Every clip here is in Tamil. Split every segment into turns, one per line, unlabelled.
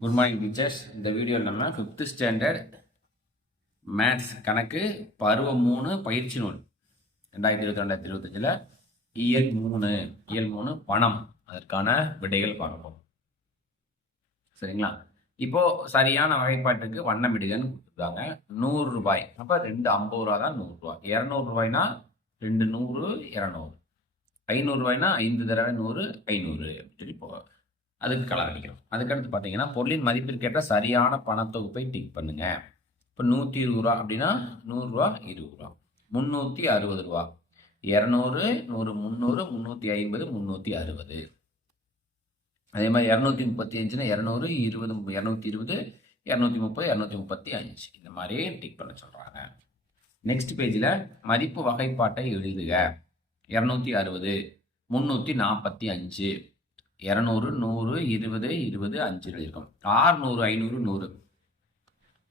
குட் மார்னிங் டீச்சர்ஸ் இந்த வீடியோவில் நம்ம ஃபிஃப்த்து ஸ்டாண்டர்ட் மேத்ஸ் கணக்கு பருவம் மூணு பயிற்சி நூல். ரெண்டாயிரத்தி இருபத்தி ரெண்டாயிரத்தி இருபத்தஞ்சில் இயல் மூணு இயல் மூணு பணம். அதற்கான விடைகள் பார்ப்போம். சரிங்களா? இப்போ சரியான வகைப்பாட்டுக்கு வண்ணமிடுகன்னு கொடுத்துருக்காங்க. நூறு ரூபாய். அப்போ ரெண்டு ஐம்பது ரூபா தான் நூறுரூவா இரநூறுபாய்னா ரெண்டு நூறு இரநூறு. ஐநூறுரூவாய்னா ஐந்து தடவை நூறு ஐநூறு அப்படின்னு சொல்லி போவாங்க. அதுக்கு கலர் அடிக்கிறோம். அதுக்கடுத்து பார்த்தீங்கன்னா பொருளின் மதிப்பிற்கேற்ற சரியான பணத்தொகுப்பை டிக் பண்ணுங்க. இப்போ நூற்றி இருபது ரூபா அப்படின்னா நூறுரூவா இருபது ரூபா. முந்நூற்றி அறுபது ரூபா. இரநூறு நூறு முந்நூறு முந்நூற்றி ஐம்பது முந்நூற்றி அறுபது. அதே மாதிரி இரநூத்தி முப்பத்தி அஞ்சுன்னா இரநூறு இருபது இரநூத்தி இருபது இரநூத்தி முப்பது இரநூத்தி முப்பத்தி அஞ்சு. இந்த மாதிரி டிக் பண்ண சொல்கிறாங்க நெக்ஸ்ட் பேஜில் மதிப்பு வகைப்பாட்டை எழுதுக. இரநூத்தி அறுபது முந்நூற்றி நாற்பத்தி அஞ்சு. இரநூறு நூறு இருபது இருபது அஞ்சு எழுதியிருக்கோம். ஆறுநூறு ஐநூறு நூறு.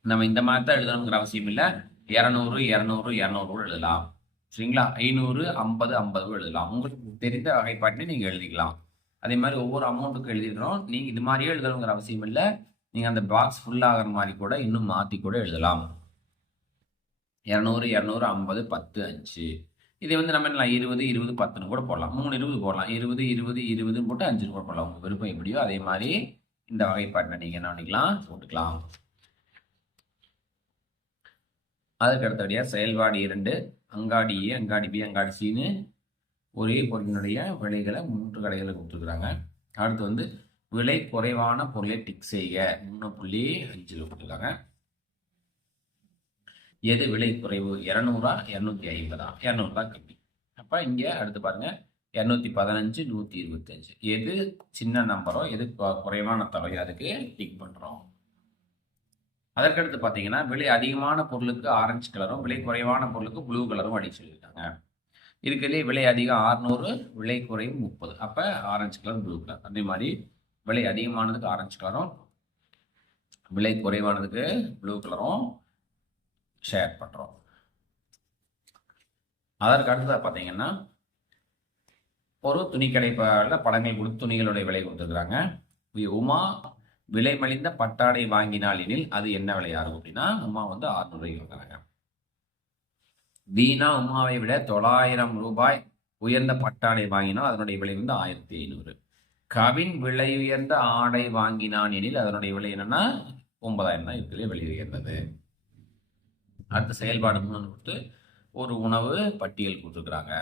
நம்ம இந்த மாதிரி தான் எழுதணுங்கிற அவசியம் இல்லை. இரநூறு இரநூறு இரநூறு எழுதலாம். சரிங்களா? ஐநூறு ஐம்பது ஐம்பது எழுதலாம். உங்களுக்கு தெரிந்த வகைப்பாட்டினே நீங்கள் எழுதிக்கலாம். அதே மாதிரி ஒவ்வொரு அமௌண்ட்டுக்கும் எழுதிக்கிறோம் நீங்கள் இது மாதிரியே எழுதணுங்கிற அவசியம் இல்லை. நீங்கள் அந்த பாக்ஸ் ஃபுல்லாகிற மாதிரி கூட இன்னும் மாற்றி கூட எழுதலாம். இரநூறு இரநூறு ஐம்பது பத்து அஞ்சு. இதை வந்து நம்ம என்ன இருபது இருபது பத்துன்னு கூட போடலாம். மூணு இருபது போடலாம். இருபது இருபது இருபதுன்னு போட்டு அஞ்சு கூட போடலாம். உங்கள் விருப்பம் எப்படியோ அதே மாதிரி இந்த வகைப்பாட்டில் நீங்கள் என்ன பண்ணிக்கலாம்? போட்டுக்கலாம். அதுக்கு அடுத்தபடியாக செயல்பாடு இரண்டு. அங்காடி ஏ அங்காடி பி அங்காடி சின்னு ஒரே பொருளினுடைய விலைகளை மூன்று கடைகளை கொடுத்துருக்குறாங்க. அடுத்து வந்து விலை குறைவான பொருளை டிக் செய்ய மூணு புள்ளி அஞ்சில் கொடுத்துருக்காங்க. எது விலை குறைவு? இரநூறா? இரநூத்தி ஐம்பதா? இரநூறு தான் கம்மி. அப்போ இங்கே அடுத்து பாருங்கள் இரநூத்தி பதினஞ்சு நூற்றி இருபத்தஞ்சு. எது சின்ன நம்பரோ எது குறைவான தொகையோ அதுக்கு டிக் பண்ணுறோம் அதற்கடுத்து பார்த்தீங்கன்னா விலை அதிகமான பொருளுக்கு ஆரஞ்சு கலரும் விலை குறைவான பொருளுக்கு ப்ளூ கலரும் அடி சொல்லியிருக்காங்க. இருக்கிறதே விலை அதிகம் ஆறுநூறு விலை குறைவு முப்பது. அப்போ ஆரஞ்சு கலர் ப்ளூ கலர் அதே மாதிரி விலை அதிகமானதுக்கு ஆரஞ்சு கலரும் விலை குறைவானதுக்கு ப்ளூ கலரும் ஷேர் பண்ணுறோம் அதற்கு அடுத்ததாக பார்த்தீங்கன்னா ஒரு துணிக்கடைப்பாளர் படங்கள் கொடுத்து துணிகளுடைய விலை கொடுத்துருக்குறாங்க. உமா விலை மலிந்த பட்டாடை வாங்கினால் எனில் அது என்ன விலையாகும் அப்படின்னா உமா வந்து அறுநூறு வாங்குறாங்க வீணா உமாவை விட தொள்ளாயிரம் ரூபாய் உயர்ந்த பட்டாடை வாங்கினால் அதனுடைய விலை வந்து ஆயிரத்தி ஐநூறு. கவின் விலை உயர்ந்த ஆடை வாங்கினான் எனில் அதனுடைய விலை என்னன்னா ஒன்பதாயிரம் தான் இருக்கிறதுலே விலை உயர்ந்தது. அடுத்த செயல்பாடு மூணு கொடுத்து ஒரு உணவு பட்டியல் கொடுத்துருக்குறாங்க.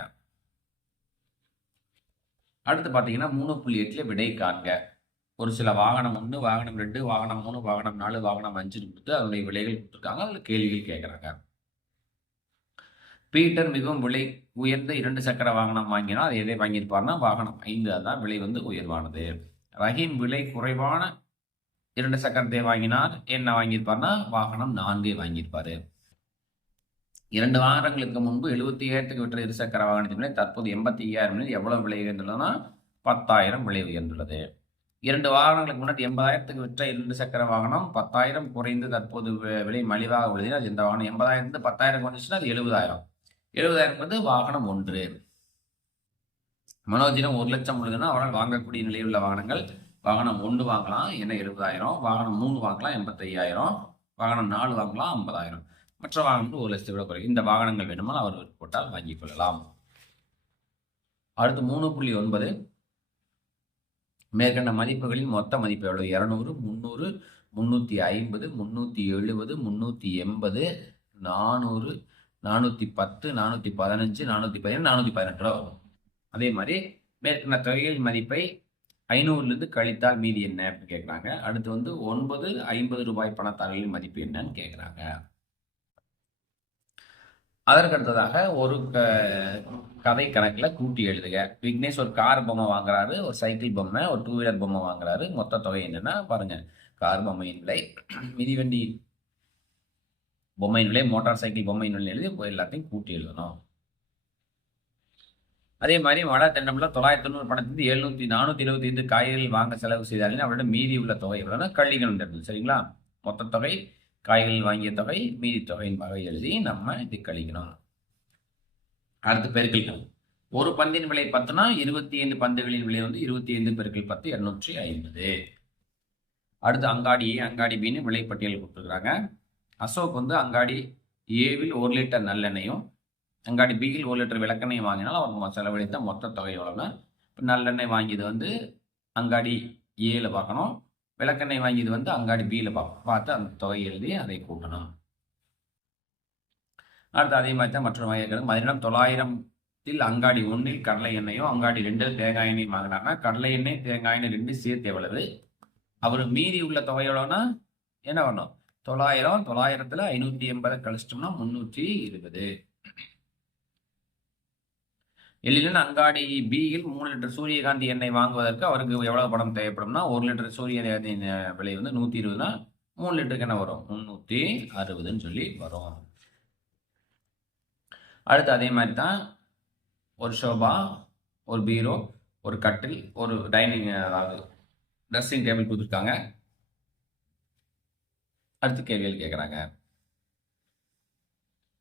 அடுத்து பார்த்தீங்கன்னா மூணு புள்ளி எட்டில் விடை காண்க. ஒரு சில வாகனம் ஒன்று வாகனம் ரெண்டு வாகனம் மூணு வாகனம் நாலு வாகனம் அஞ்சுன்னு கொடுத்து அதனுடைய விலைகள் கொடுத்துருக்காங்க. அதில் கேள்விகள் கேட்குறாங்க பீட்டர் மிகவும் விலை உயர்ந்த இரண்டு சக்கர வாகனம் வாங்கினால் அது எதை வாங்கியிருப்பார்னா வாகனம் ஐந்து. அதான் விலை வந்து உயர்வானது. ரஹீம் விலை குறைவான இரண்டு சக்கரத்தை வாங்கினார் என்ன வாங்கியிருப்பார்னா வாகனம் நான்கை வாங்கியிருப்பார். இரண்டு வாரங்களுக்கு முன்பு எழுபத்தி ஐயாயிரத்துக்கு விற்ற இருசக்கர வாகனத்தின் விலை தற்போது எண்பத்தி ஐயாயிரம் எவ்வளவு விலை உயர்ந்துள்ளதுன்னா பத்தாயிரம் விலை உயர்ந்துள்ளது. இரண்டு வாகனங்களுக்கு முன்னாடி எண்பதாயிரத்துக்கு விற்ற இரண்டு சக்கர வாகனம் பத்தாயிரம் குறைந்து தற்போது விலை மலிவாக உள்ளது அது எந்த வாகனம் எண்பதாயிரத்து பத்தாயிரம் குறைஞ்சிச்சுன்னா அது எழுபதாயிரம் எழுபதாயிரம் வந்து வாகனம் ஒன்று. மனோஜிடம் ஒரு லட்சம் உள்ளதுன்னா அவரால் வாங்கக்கூடிய நிலையில் உள்ள வாகனங்கள் வாகனம் ஒன்று வாங்கலாம் என்ன எழுபதாயிரம் வாகனம் மூணு வாங்கலாம் எண்பத்தையாயிரம் வாகனம் நாலு வாங்கலாம் ஐம்பதாயிரம். மற்ற வாகனங்கள் ஒரு லட்சத்தை விட குறையும். இந்த வாகனங்கள் வேணுமானால் அவர் போட்டால் வாங்கிக் கொள்ளலாம். அடுத்து மூணு புள்ளி ஒன்பது. மேற்கண்ட மதிப்புகளின் மொத்த மதிப்பு எவ்வளவு? இரநூறு முந்நூறு முந்நூற்றி ஐம்பது முந்நூற்றி எழுபது முந்நூற்றி எண்பது நானூறு நானூற்றி பத்து நானூற்றி பதினஞ்சு நானூற்றி பதினேழு நானூற்றி பதினெட்டு ரூபா வரும். அதே மாதிரி மேற்கண்ட தொகையின் மதிப்பை ஐநூறுலேருந்து கழித்தால் மீதி என்ன அப்படின்னு கேட்குறாங்க. அடுத்து வந்து ஒன்பது ஐம்பது ரூபாய் பணத்தாளர்களின் மதிப்பு என்னன்னு கேட்குறாங்க. அதற்கடுத்ததாக ஒரு க- கதை கணக்கில் கூட்டி எழுதுக. விக்னேஷ் ஒரு கார் பொம்மை வாங்குறாரு ஒரு சைக்கிள் பொம்மை ஒரு டூ வீலர் பொம்மை வாங்குறாரு. மொத்த தொகை என்னன்னா பாருங்க. கார் பொம்மையின் விலை மிதிவண்டி பொம்மையின் விலை மோட்டார் சைக்கிள் பொம்மையின் விலை எழுதி எல்லாத்தையும் கூட்டி எழுதணும். அதே மாதிரி வட தென்னம்பில் தொள்ளாயிரத்தி தொண்ணூறு பணத்திலிருந்து எழுநூத்தி நானூத்தி இருபத்தி ஐந்து காய்கறிகள் வாங்க செலவு செய்தார்கள். அவரோட மீதி உள்ள தொகை எவ்வளோன்னா கள்ளிகள் இருந்தது. சரிங்களா? மொத்த தொகை காய்கறிகள் வாங்கிய தொகை மீதி தொகையின் வகை எழுதி நம்ம இது கழிக்கணும். அடுத்து பெருக்கல் ஒரு பந்தின் விலை பத்துனா இருபத்தி ஐந்து பந்துகளின் விலை வந்து இருபத்தி ஐந்து பெருக்கள் பத்து இருநூற்றி ஐம்பது. அடுத்து அங்காடி ஏ அங்காடி பின்னு விலைப்பட்டியல் கொடுத்துருக்குறாங்க. அசோக் வந்து அங்காடி ஏவில் ஒரு லிட்டர் நல்லெண்ணையும் அங்காடி பியில் ஒரு லிட்டர் விளக்கெண்ணையும் வாங்கினால் அவர் செலவழித்த மொத்த தொகை எவ்வளோன்னா இப்போ நல்லெண்ணெய் வாங்கியது வந்து அங்காடி ஏல பார்க்கணும். விளக்கெண்ணெய் வாங்கியது வந்து அங்காடி பியில் பா பார்த்து அந்த தொகை எழுதி அதை கூட்டணும். அடுத்து அதே மாதிரி தான் மற்ற வகைகள். மதியம் தொள்ளாயிரத்தில் அங்காடி ஒன்றில் கடலை எண்ணெயும் அங்காடி ரெண்டில் தேங்காய் எண்ணெயும் வாங்கினாங்கன்னா கடலை எண்ணெய் தேங்காய் எண்ணெய் ரெண்டு சேர்த்து எவ்வளவு? அவர் மீதி உள்ள தொகை எவ்வளோன்னா என்ன பண்ணும்? தொள்ளாயிரம் தொள்ளாயிரத்தில் ஐநூற்றி எண்பதை கழிச்சிட்டோம்னா முன்னூற்றி இருபது. எல்லின் அங்காடி பியில் மூணு லிட்டர் சூரியகாந்தி எண்ணெய் வாங்குவதற்கு அவருக்கு எவ்வளவு பணம் தேவைப்படும்னா ஒரு லிட்டர் சூரியகாந்தி விலை வந்து நூத்தி இருபதுனா மூணு லிட்டருக்கு என்ன வரும்? முன்னூத்தி அறுபதுன்னு சொல்லி வரும். அடுத்து அதே மாதிரி தான் ஒரு ஷோபா ஒரு பீரோ ஒரு கட்டில் ஒரு டைனிங் அதாவது ட்ரெஸ்ஸிங் டேபிள் கொடுத்துருக்காங்க. அடுத்து கேள்விகள் கேட்குறாங்க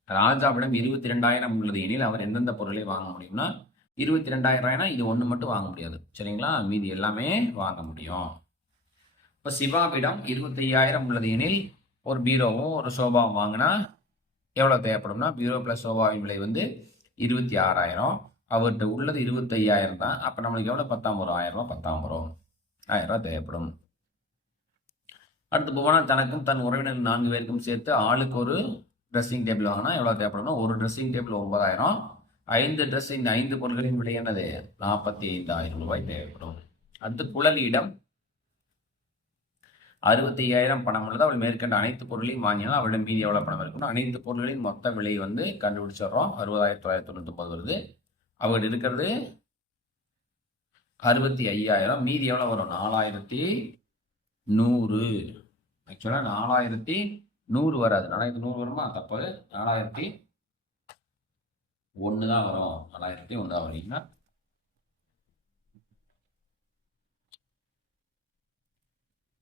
ராஜாவிடம் இருபத்தி ரெண்டாயிரம் உள்ளது. எனில் அவர் எந்தெந்த பொருளை வாங்க முடியும்னா இருபத்தி ரெண்டாயிரம் ரூபாய்னா இது ஒன்று மட்டும் வாங்க முடியாது. சரிங்களா? மீதி எல்லாமே வாங்க முடியும். இப்போ சிவாவிடம் இருபத்தையாயிரம் உள்ளது. எனில் ஒரு பீரோவும் ஒரு சோபாவும் வாங்கினா எவ்வளோ தேவைப்படும்னா பீரோ ப்ளஸ் சோபாவின் விலை வந்து இருபத்தி ஆறாயிரம் அவர்கிட்ட உள்ளது இருபத்தையாயிரம் தான். அப்போ நம்மளுக்கு எவ்வளோ பத்தாம் ஆயிரம் ரூபா பத்தாம் வரும் ஆயிரம் ரூபா தேவைப்படும். அடுத்து போனால் தனக்கும் தன் உறவினர் நான்கு பேருக்கும் சேர்த்து ஆளுக்கு ஒரு ட்ரெஸ்ஸிங் டேபிள் வாங்கினா எவ்வளோ தேவைப்படும்னா ஒரு ட்ரெஸ்ஸிங் டேபிள் ஒன்பதாயிரம். ஐந்து ட்ரெஸ்ஸிங் ஐந்து பொருட்களின் விலை என்னது? நாற்பத்தி ஐந்தாயிரம் ரூபாய் தேவைப்படும். அடுத்து குழலியிடம் அறுபத்தி ஐயாயிரம் பணம் உள்ளது. அவள் மேற்கண்ட அனைத்து பொருளையும் வாங்கினால் அவளிடம் மீதி எவ்வளோ பணம் இருக்கணும் அனைத்து பொருட்களின் மொத்த விலை வந்து கண்டுபிடிச்சிடுறோம். அறுபதாயிரத்தி தொள்ளாயிரத்தி தொண்ணூற்றி ஒன்பது வருது. அவள் இருக்கிறது அறுபத்தி ஐயாயிரம் மீதி எவ்வளோ வரும்? நாலாயிரத்தி நூறு. ஆக்சுவலாக நாலாயிரத்தி நூறு வராது. நாலாயிரத்தி நூறு வருமா? தப்பு. நாலாயிரத்தி ஒன்று தான் வரும். நாலாயிரத்தி ஒன்று தான் வரீங்கன்னா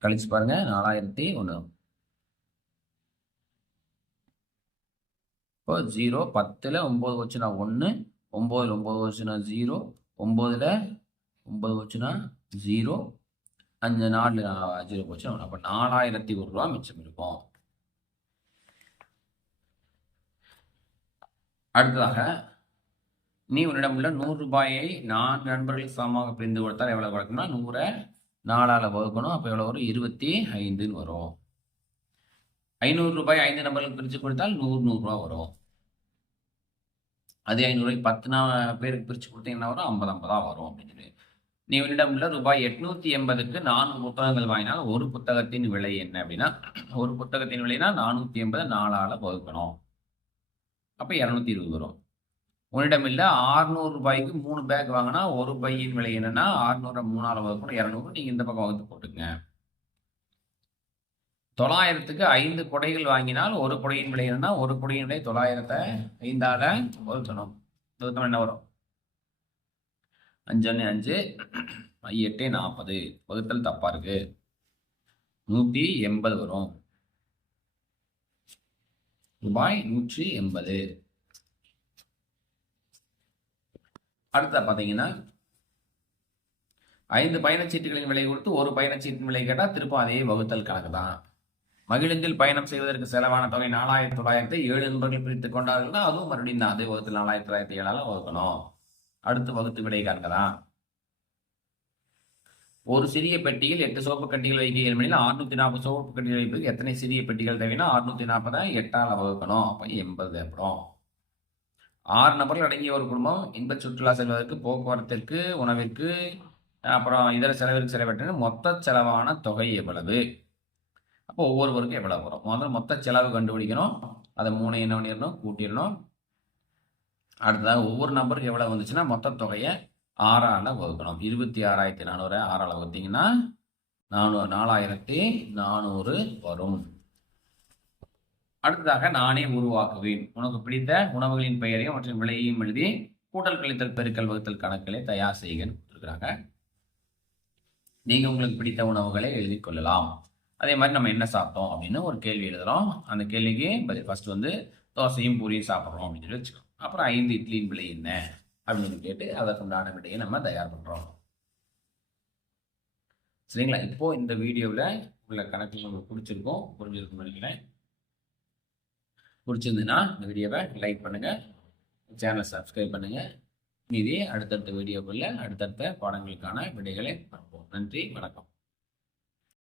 கழிச்சு பாருங்க. நாலாயிரத்தி ஒன்று இப்போ ஜீரோ பத்தில் ஒம்பது வச்சுனா ஒன்று ஒம்போதில் ஒம்பது வச்சுனா ஜீரோ ஒம்போதில் ஒம்பது வச்சுனா ஜீரோ அஞ்சு நாலு ஜீரோ போச்சுன்னா அப்போ நாலாயிரத்தி ஒரு ரூபா மிச்சம் இருக்கும். அடுத்ததாக நீ உன்னிடம் உள்ள நூறு ரூபாயை நான்கு நண்பர்களுக்கு சமமாக பிரிந்து கொடுத்தால் எவ்வளோ கொடுக்கணும்னா நூறை நாலால் வகுக்கணும். அப்போ எவ்வளோ வரும்? இருபத்தி ஐந்துன்னு வரும். ஐநூறு ரூபாய் ஐந்து நம்பர்களுக்கு பிரித்து கொடுத்தால் நூறு நூறுரூவா வரும். அதே ஐநூறுரூவாய் பத்து நா பேருக்கு பிரித்து கொடுத்தீங்கன்னா வரும்? ஐம்பது ஐம்பதா வரும் அப்படின்னு சொல்லி. நீ உன்னிடம் உள்ள ரூபாய் எட்நூத்தி எண்பதுக்கு நான்கு புத்தகங்கள் வாங்கினால் ஒரு புத்தகத்தின் விலை என்ன அப்படின்னா ஒரு புத்தகத்தின் விலைனா நானூற்றி எண்பது நாலால் வகுக்கணும். அப்போ இரநூத்தி இருபது வரும். உன்னிடம் இல்லை ஆறுநூறு ரூபாய்க்கு மூணு பேக் வாங்கினா ஒரு பையின் விலை என்னன்னா ஆறுநூறு மூணாறு வகுப்பு இரநூறு. நீங்கள் இந்த பக்கம் வகுத்து போட்டுங்க. தொள்ளாயிரத்துக்கு ஐந்து கொடைகள் வாங்கினால் ஒரு கொடையின் விலை என்னன்னா ஒரு கொடையின் விலை தொள்ளாயிரத்தை ஐந்தால வகுத்தணும். வகுத்தோம் என்ன வரும்? அஞ்சு ஒன்று அஞ்சு எட்டு நாற்பது வகுத்தல் தப்பா இருக்கு. நூற்றி எண்பது வரும். ரூபாய் நூற்றி எண்பது. அடுத்த பார்த்தீங்கன்னா ஐந்து பயணச்சீட்டுகளின் விலை கொடுத்து ஒரு பயணச்சீட்டின் விலை கேட்டால் திரும்ப அதே வகுத்தல் கணக்கு தான் மகிழுந்தில் பயணம் செய்வதற்கு செலவான தொகை நாலாயிரத்தி தொள்ளாயிரத்தி ஏழு நண்பர்கள் பிரித்து கொண்டார்கள்னா அதுவும் மறுபடியும் தான் அதே வகுத்தில் நாலாயிரத்தி தொள்ளாயிரத்தி ஏழால வகுக்கணும். அடுத்து வகுத்து விடை கணக்கு தான் ஒரு சிறிய பெட்டியில் எட்டு சோப்பு கட்டிகள் வைக்க ஏழு அறுநூத்தி நாற்பது சோப்பு கட்டிகள் வைப்பது எத்தனை சிறிய பெட்டிகள் தேவைன்னா அறுநூத்தி நாற்பதை எட்டால் வகுக்கணும். அப்போ எண்பது தேவைப்படும் ஆறு நபர்கள் அடங்கிய ஒரு குடும்பம் இன்ப சுற்றுலா செல்வதற்கு போக்குவரத்திற்கு உணவிற்கு அப்புறம் இதர செலவிற்கு செலவிட்டு மொத்த செலவான தொகை எவ்வளவு? அப்போ ஒவ்வொருவருக்கும் எவ்வளவு வரும்? முதல்ல மொத்த செலவு கண்டுபிடிக்கணும். அதை மூணு என்ன பண்ணிடணும்? கூட்டிடணும். அடுத்ததாக ஒவ்வொரு நபருக்கு எவ்வளவு வந்துச்சுன்னா மொத்த தொகையை ஆறால் வகுக்கணும். இருபத்தி ஆறாயிரத்தி நானூறு ஆறால் வகுத்தீங்கன்னா நானூறு நாலாயிரத்தி நானூறு வரும். அடுத்ததாக நானே உருவாக்குவேன். உனக்கு பிடித்த உணவுகளின் பெயரையும் மற்றும் விலையையும் எழுதி கூட்டல் கழித்தல் பெருக்கல் வகுத்தல் கணக்குகளை தயார் செய்கன்னு கொடுத்துருக்குறாங்க. நீங்க உங்களுக்கு பிடித்த உணவுகளை எழுதி கொள்ளலாம். அதே மாதிரி நம்ம என்ன சாப்பிட்டோம் அப்படின்னு ஒரு கேள்வி எழுதுறோம். அந்த கேள்விக்கு ஃபர்ஸ்ட் வந்து தோசையும் பூரியும் சாப்பிட்றோம் அப்படின்னு சொல்லி வச்சுக்கோம் அப்புறம் ஐந்து இட்லியின் விலை என்ன? அப்படின்னு கேட்டு அதற்குண்டான விடையை நம்ம தயார் பண்ணுறோம் சரிங்களா? இப்போ இந்த வீடியோவில் உள்ள கணக்கு உங்களுக்கு பிடிச்சிருக்கும் புரிஞ்சிருக்கும் நினைக்கிறேன். பிடிச்சிருந்துன்னா இந்த வீடியோவை லைக் பண்ணுங்கள் சேனலை சப்ஸ்கிரைப் பண்ணுங்கள் மீதி அடுத்தடுத்த வீடியோக்குள்ளே அடுத்தடுத்த பாடங்களுக்கான விடைகளை பார்ப்போம். நன்றி வணக்கம்.